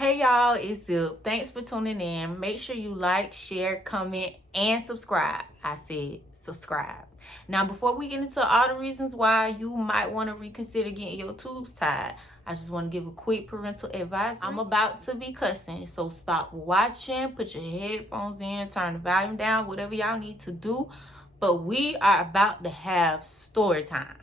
Hey y'all, it's Zip. Thanks for tuning in. Make sure you like, share, comment, and subscribe. I said subscribe. Now, before we get into all the reasons why you might want to reconsider getting your tubes tied, I just want to give a quick parental advisory. I'm about to be cussing, so stop watching, put your headphones in, turn the volume down, whatever y'all need to do. But we are about to have story time.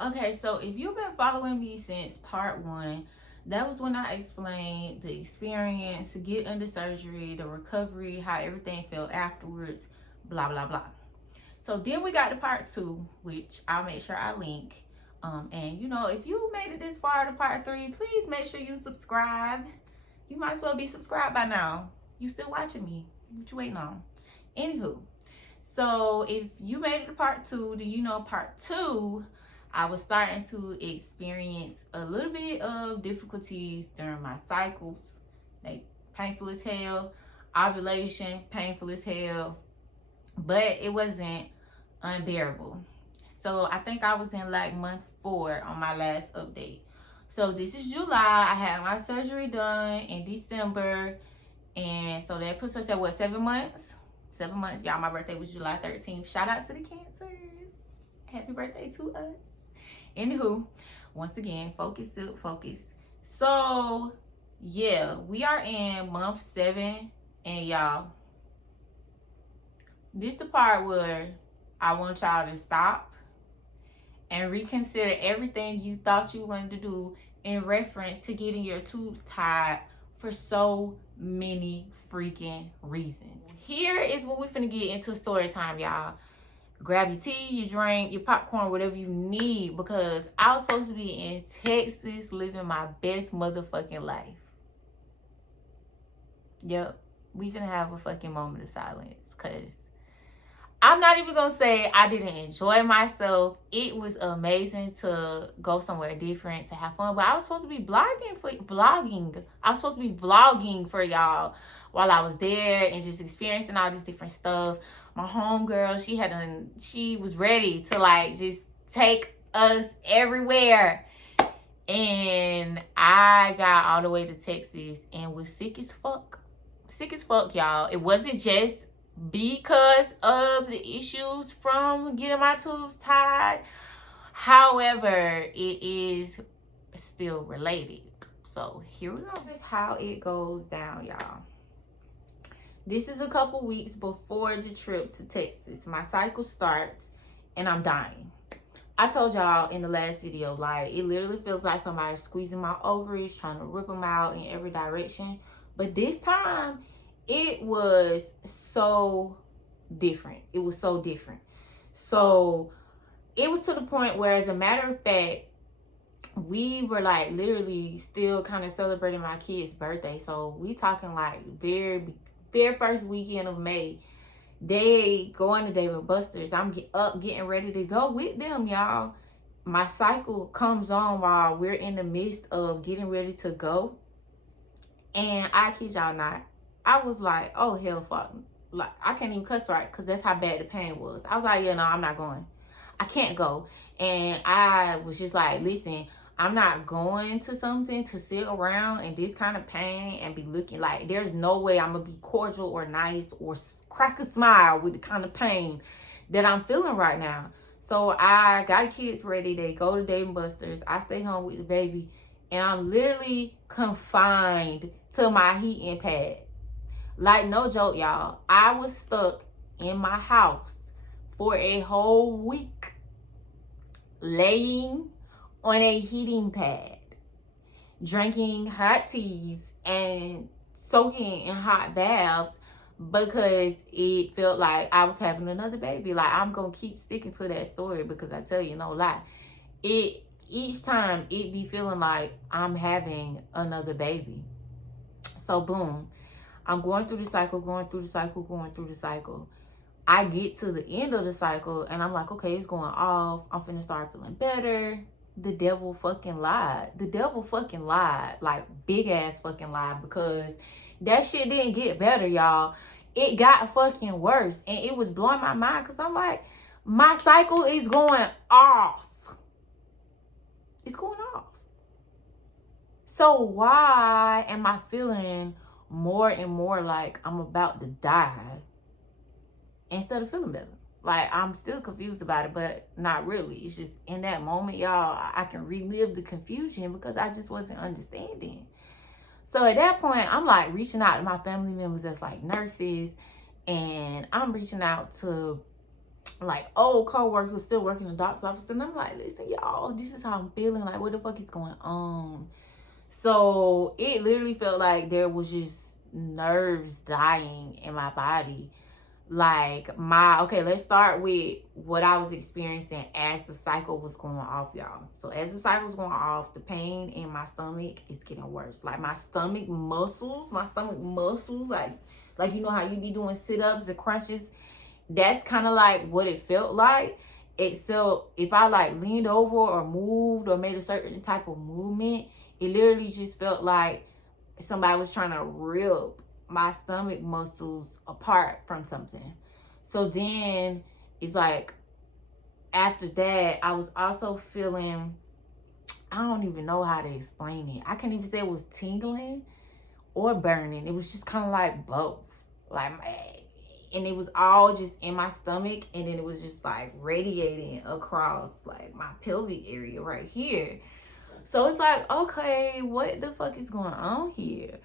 Okay, so if you've been following me since part 1, that was when I explained the experience, to get under surgery, the recovery, how everything felt afterwards, blah, blah, blah. So then we got to part 2, which I'll make sure I link. And you know, if you made it this far to part 3, please make sure you subscribe. You might as well be subscribed by now. You still watching me. What you waiting on? Anywho, so if you made it to part 2, do you know part 2? I was starting to experience a little bit of difficulties during my cycles. They painful as hell. Ovulation, painful as hell. But it wasn't unbearable. So I think I was in like month 4 on my last update. So this is July. I had my surgery done in December. And so that puts us at what, 7 months? 7 months. Y'all, my birthday was July 13th. Shout out to the Cancers. Happy birthday to us. Anywho, once again, focus. So yeah, we are in month 7, and y'all, this the part where I want y'all to stop and reconsider everything you thought you wanted to do in reference to getting your tubes tied for so many freaking reasons. Here is what we're finna get into story time, y'all. Grab your tea, your drink, your popcorn, whatever you need, because I was supposed to be in Texas living my best motherfucking life. Yep, we finna have a fucking moment of silence, because I'm not even gonna say I didn't enjoy myself. It was amazing to go somewhere different, to have fun, but I was supposed to be vlogging. I was supposed to be vlogging for y'all while I was there and just experiencing all this different stuff. My homegirl, she was ready to like just take us everywhere. And I got all the way to Texas and was sick as fuck. Sick as fuck, y'all. It wasn't just because of the issues from getting my tubes tied. However, it is still related. So here we go. This is how it goes down, y'all. This is a couple weeks before the trip to Texas. My cycle starts and I'm dying. I told y'all in the last video, like, it literally feels like somebody's squeezing my ovaries, trying to rip them out in every direction. But this time, it was so different. It was so different. So it was to the point where, as a matter of fact, we were like literally still kind of celebrating my kid's birthday. So we talking like very first weekend of May. They going to Dave & Buster's. I'm getting ready to go with them, y'all. My cycle comes on while we're in the midst of getting ready to go. And I kid y'all not, I was like, oh, hell fuck. Like, I can't even cuss right because that's how bad the pain was. I was like, yeah, no, I'm not going. I can't go. And I was just like, listen, I'm not going to something to sit around in this kind of pain and be looking like, there's no way I'm going to be cordial or nice or crack a smile with the kind of pain that I'm feeling right now. So I got the kids ready. They go to Dave & Buster's. I stay home with the baby. And I'm literally confined to my heating pad. Like, no joke, y'all. I was stuck in my house for a whole week, laying on a heating pad, drinking hot teas and soaking in hot baths because it felt like I was having another baby. Like, I'm gonna keep sticking to that story because I tell you no lie, each time it be feeling like I'm having another baby. So boom, I'm going through the cycle. I get to the end of the cycle and I'm like, okay, it's going off. I'm finna start feeling better. the devil fucking lied. The devil fucking lied. Like, big ass fucking lied. Because that shit didn't get better, y'all. It got fucking worse. And it was blowing my mind. Because I'm like, my cycle is going off. It's going off. So why am I feeling more and more like I'm about to die instead of feeling better? Like, I'm still confused about it, but not really. It's just in that moment, y'all, I can relive the confusion because I just wasn't understanding. So at that point, I'm like reaching out to my family members that's like nurses, and I'm reaching out to like old co-workers still working in the doctor's office, and I'm like, listen, y'all, this is how I'm feeling. Like, what the fuck is going on? So it literally felt like there was just nerves dying in my body. Like, okay, let's start with what I was experiencing as the cycle was going off, y'all. So as the cycle was going off, the pain in my stomach is getting worse. Like, my stomach muscles, like you know how you be doing sit-ups and crunches? That's kind of like what it felt like. Except if I like leaned over or moved or made a certain type of movement, it literally just felt like somebody was trying to rip my stomach muscles apart from something. So then it's like, after that, I was also feeling, I don't even know how to explain it. I can't even say it was tingling or burning. It was just kind of like both. Like, and it was all just in my stomach, and then it was just like radiating across like my pelvic area right here. So it's like, okay, what the fuck is going on here?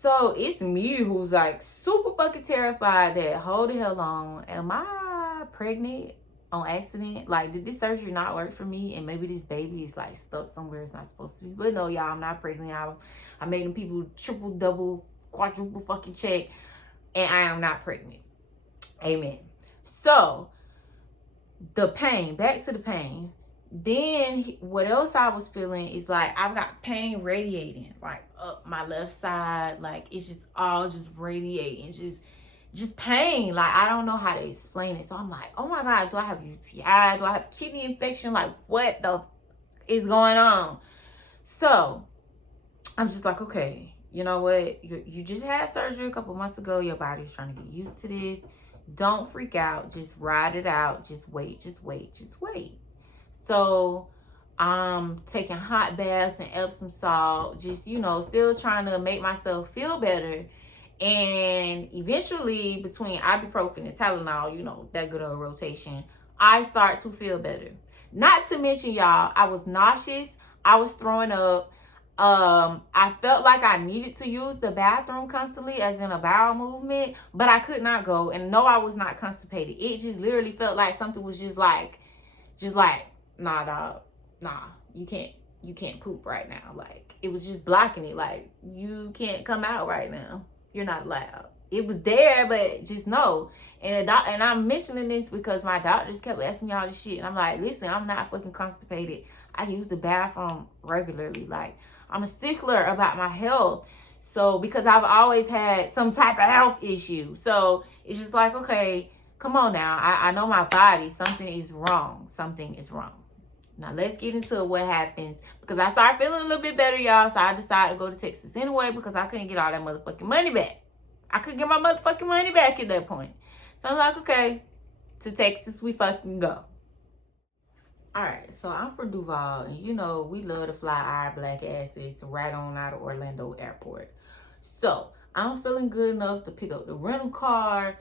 So it's me who's like super fucking terrified that, hold the hell on, am I pregnant on accident? Like, did this surgery not work for me? And maybe this baby is like stuck somewhere it's not supposed to be. But no, y'all, I'm not pregnant. I made them people triple, double, quadruple fucking check, and I am not pregnant. Amen. So the pain, back to the pain. Then what else I was feeling is like, I've got pain radiating like up my left side. Like, it's just all just radiating, just pain. Like, I don't know how to explain it. So I'm like, oh my God, do I have UTI? Do I have kidney infection? Like, what the is going on? So I'm just like, okay, you know what? You just had surgery a couple months ago. Your body's trying to get used to this. Don't freak out. Just ride it out. Just wait. So I'm taking hot baths and Epsom salt, just, still trying to make myself feel better. And eventually, between ibuprofen and Tylenol, that good old rotation, I start to feel better. Not to mention, y'all, I was nauseous. I was throwing up. I felt like I needed to use the bathroom constantly, as in a bowel movement, but I could not go. And no, I was not constipated. It just literally felt like something was just like, nah, dog, nah, you can't poop right now. Like, it was just blocking it. Like, you can't come out right now. You're not allowed. It was there, but just no. And I'm mentioning this because my doctors kept asking me all this shit. And I'm like, listen, I'm not fucking constipated. I use the bathroom regularly. Like, I'm a stickler about my health. So, because I've always had some type of health issue. So, it's just like, okay, come on now. I know my body. Something is wrong. Now, let's get into what happens. Because I started feeling a little bit better, y'all. So, I decided to go to Texas anyway because I couldn't get all that motherfucking money back. I couldn't get my motherfucking money back at that point. So, I'm like, okay, to Texas we fucking go. Alright, so I'm from Duval, and we love to fly our black asses right on out of Orlando Airport. So, I'm feeling good enough to pick up the rental car,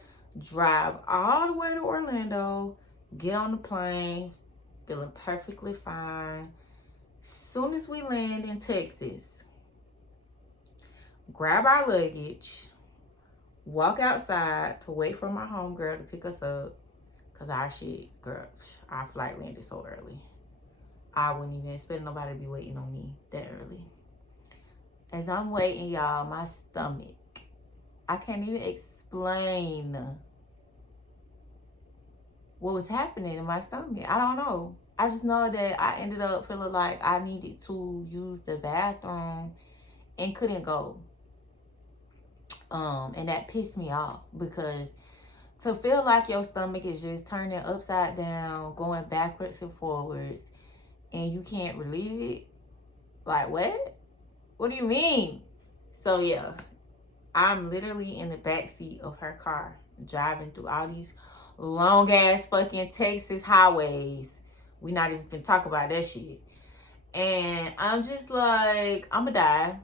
drive all the way to Orlando, get on the plane, feeling perfectly fine. Soon as we land in Texas, grab our luggage, walk outside to wait for my homegirl to pick us up. Because our flight landed so early. I wouldn't even expect nobody to be waiting on me that early. As I'm waiting, y'all, my stomach, I can't even explain what was happening in my stomach. I don't know. I just know that I ended up feeling like I needed to use the bathroom and couldn't go. And that pissed me off, because to feel like your stomach is just turning upside down, going backwards and forwards, and you can't relieve it? Like, what? What do you mean? So yeah, I'm literally in the backseat of her car, driving through all these long ass fucking Texas highways. We not even finna talk about that shit. And I'm just like, I'ma die.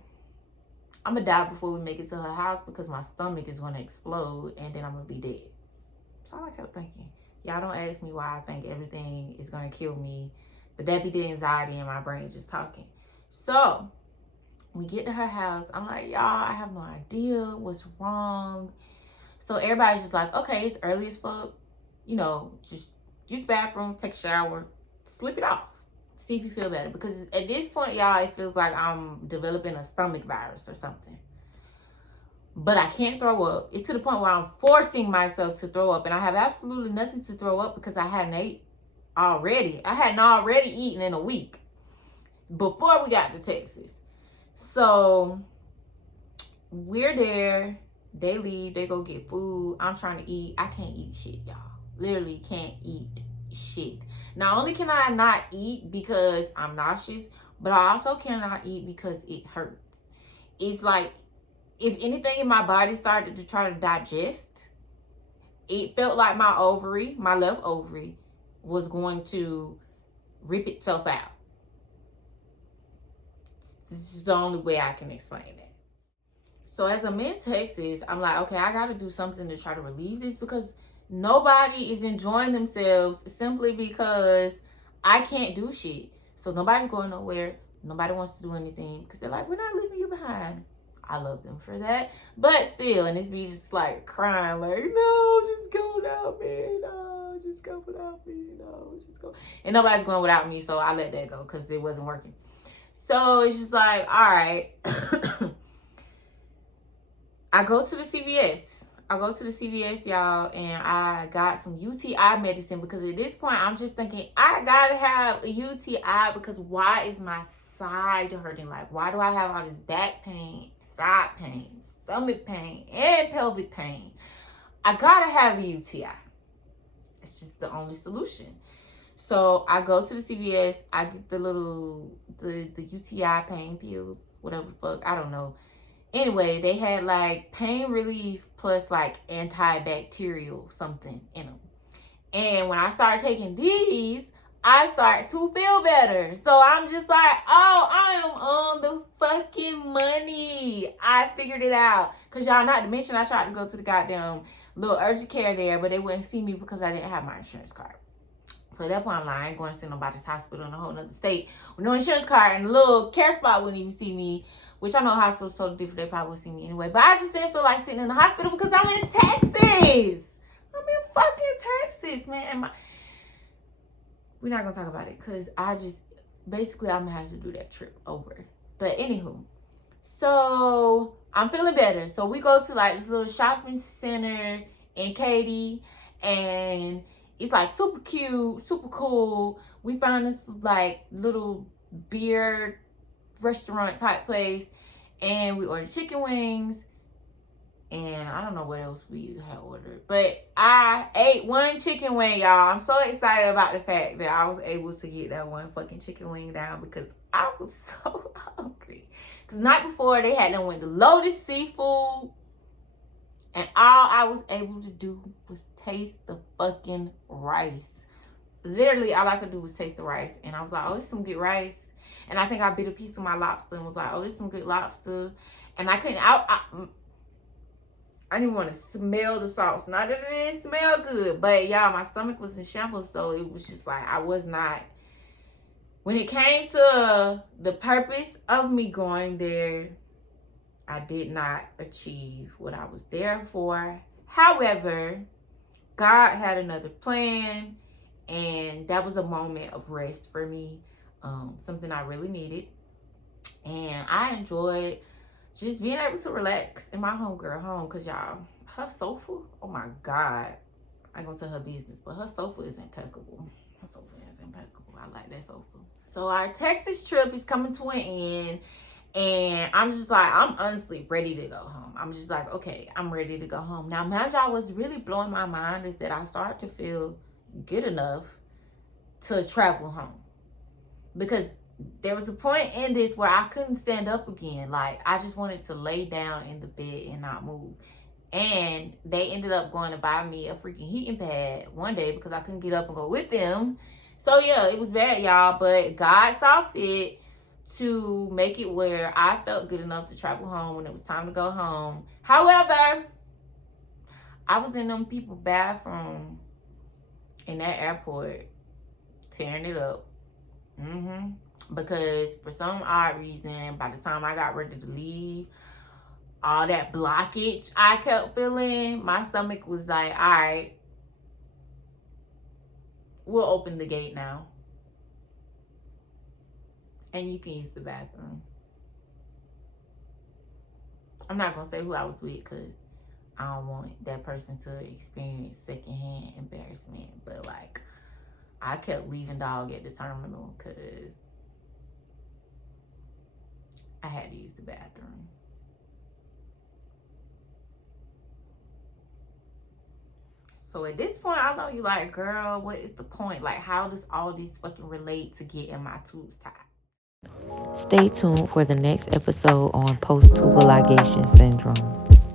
I'ma die before we make it to her house because my stomach is gonna explode and then I'm gonna be dead. That's all I kept thinking. Y'all don't ask me why I think everything is gonna kill me, but that be the anxiety in my brain just talking. So we get to her house. I'm like, y'all, I have no idea what's wrong. So everybody's just like, okay, it's early as fuck. You know, just use the bathroom, take a shower, sleep it off. See if you feel better. Because at this point, y'all, it feels like I'm developing a stomach virus or something. But I can't throw up. It's to the point where I'm forcing myself to throw up. And I have absolutely nothing to throw up because I hadn't ate already. I hadn't already eaten in a week before we got to Texas. So we're there. They leave. They go get food. I'm trying to eat. I can't eat shit, y'all. Literally can't eat shit. Not only can I not eat because I'm nauseous, but I also cannot eat because it hurts. It's like if anything in my body started to try to digest, it felt like my ovary, my left ovary, was going to rip itself out. This is the only way I can explain it. So as I'm in Texas, I'm like, okay, I got to do something to try to relieve this because nobody is enjoying themselves simply because I can't do shit. So nobody's going nowhere. Nobody wants to do anything because they're like, we're not leaving you behind. I love them for that. But still, and it's me just like crying, like, no, just go without me. No, just go without me. No, just go. And nobody's going without me, so I let that go because it wasn't working. So it's just like, all right. I go to the CVS. Y'all, and I got some UTI medicine because at this point, I'm just thinking, I gotta have a UTI because why is my side hurting? Like, why do I have all this back pain, side pain, stomach pain, and pelvic pain? I gotta have a UTI. It's just the only solution. So I go to the CVS. I get the UTI pain pills, whatever the fuck, I don't know. Anyway, they had like pain relief plus like antibacterial something in them. And when I started taking these, I started to feel better. So I'm just like, oh, I am on the fucking money. I figured it out. Because y'all, not to mention, I tried to go to the goddamn little urgent care there, but they wouldn't see me because I didn't have my insurance card. So at that point, I ain't going to see nobody's hospital in a whole nother state with no insurance card, and the little care spot wouldn't even see me, which I know hospitals totally different. They probably would see me anyway. But I just didn't feel like sitting in the hospital because I'm in Texas. I'm in fucking Texas, man. We're not going to talk about it because basically, I'm going to have to do that trip over. But anywho, so I'm feeling better. So we go to like this little shopping center in Katy, and it's like super cute, super cool. We found this like little beer restaurant type place, and we ordered chicken wings, and I don't know what else we had ordered, but I ate one chicken wing, y'all. I'm so excited about the fact that I was able to get that one fucking chicken wing down because I was so hungry. Because the night before, they had done went to Lotus Seafood, and all I was able to do was taste the fucking rice. Literally, all I could do was taste the rice. And I was like, oh, this is some good rice. And I think I bit a piece of my lobster and was like, oh, this is some good lobster. And I couldn't, I didn't even want to smell the sauce. Not that it didn't smell good, but y'all, my stomach was in shambles. So it was just like, I was not. When it came to the purpose of me going there, I did not achieve what I was there for. However, God had another plan, and that was a moment of rest for me, something I really needed. And I enjoyed just being able to relax in my homegirl home because, y'all, her sofa, oh my God, I ain't gonna tell her business, but her sofa is impeccable. Her sofa is impeccable. I like that sofa. So our Texas trip is coming to an end. And I'm just like, I'm honestly ready to go home. I'm just like, okay, I'm ready to go home. Now, mind y'all, what's really blowing my mind is that I started to feel good enough to travel home. because there was a point in this where I couldn't stand up again. Like, I just wanted to lay down in the bed and not move. And they ended up going to buy me a freaking heating pad one day because I couldn't get up and go with them. So yeah, it was bad, y'all. But God saw fit to make it where I felt good enough to travel home when it was time to go home. However, I was in them people's bathroom in that airport tearing it up. Because for some odd reason, by the time I got ready to leave, all that blockage I kept feeling, my stomach was like, all right, we'll open the gate now. And you can use the bathroom. I'm not going to say who I was with because I don't want that person to experience secondhand embarrassment. But, like, I kept leaving dog at the terminal because I had to use the bathroom. So at this point, I know you like, girl, what is the point? Like, how does all this fucking relate to getting my tubes tied? Stay tuned for the next episode on Post Tubal Ligation Syndrome.